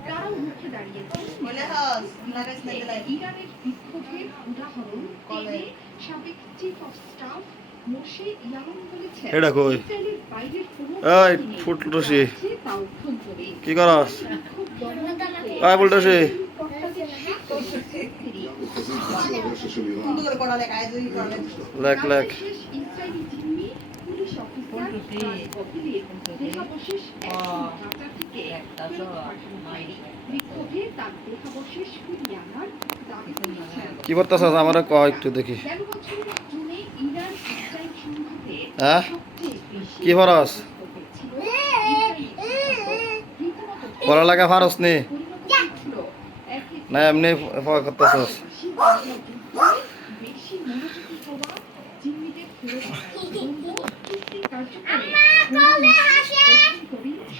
তারাও রুখে দাঁড়িয়েছে ইরানের বিক্ষোভের উদাহরণ টেনে সাবেক চিফ অফ স্টাফ মোশে ইয়ালন বলেছেন ইসরায়েলের বাইরের কোনো ফুটলসি কি করস আয় ফুটলসি লেখ লেখ ইসরায়েলি জিম্মি পুলিশ অফিসার দেহাবশেষ ঢাকা থেকে বিক্ষোভে তার দেহাবশেষ ফিরিয়ে আনার দাবি করেছেন। কি করতেছ আমার ক একটু দেখি। ১৩ বছরের জুনে ইরান ইসরায়েল সংঘাতে হ্যাঁ সবচেয়ে বেশি কি ফরস পড়ালেখা ফারস নি না এমনি করতেছস বেশি মনোযোগী হওয়া জিম্মিদের ফেরত চুক্তি কার্যকরী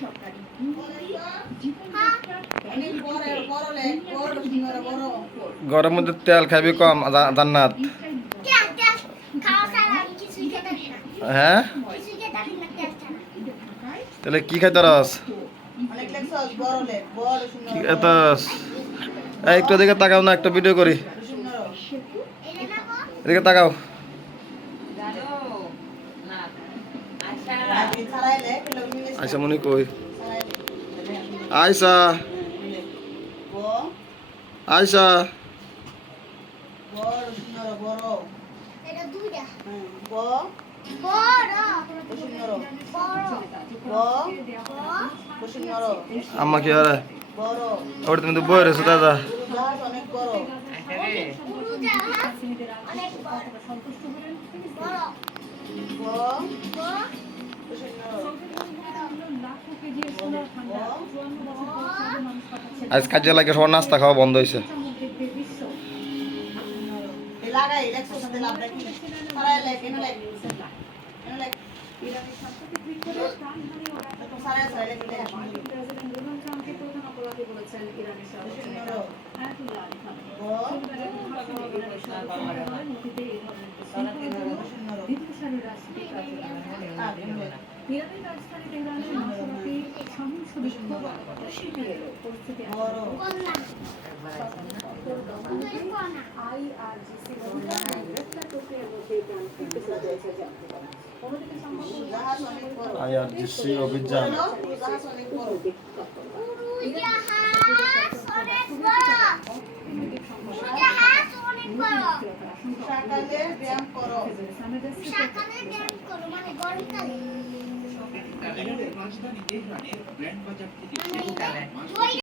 সরকারি ঘরের মধ্যে তেল খাবি কম জান্নাত হ্যাঁ তাহলে কি খাইতে রস একটু এদিকে তাকাও না, একটা ভিডিও করি, এদিকে তাকাও। আয়সা মনি কই আয়সা আয়সা আম্মা কি আরে ওটা তুমি তো বই রেছো দাদা আজ কাজে লাগে সবার নাস্তা খাওয়া বন্ধ হয়েছে। ইরানের রাজধানী তেহরানের মশারাতে সহিংস বিক্ষোভ শিবিরের পরিস্থিতি আইআরজিসি গ্রেফতার প্রক্রিয়ার মধ্যে আইআরজিসি অভিযান রাজধানী তেহরানের ব্র্যান্ড বাজার থেকে